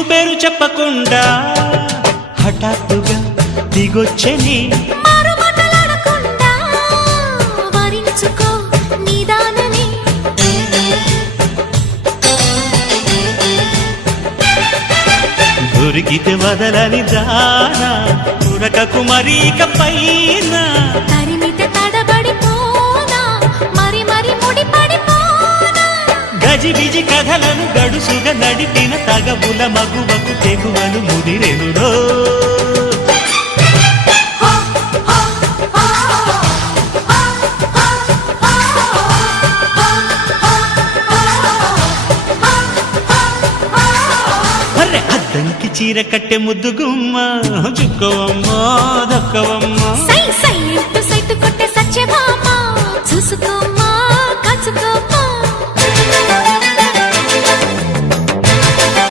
ఊరు పేరు చెప్పకుండా హఠాత్తుగా దిగొచ్చని దొరికితే వదలని దానా ఉరకకు మరీక పైన తరిమితే తడబడిపోనా మరి మరి ముడిపడిపోనా గజిబిజి కథలను గడుసుగా నడిపిన తగవుల మగువకు తెగువలు ముదిరెనురో అద్దంకి చీర కట్టె ముద్దు గుమ్మ చుక్కవమ్మ దక్కవమ్మ సై సై సైటు కొట్టే సత్యభామ చూసుకోమ్మా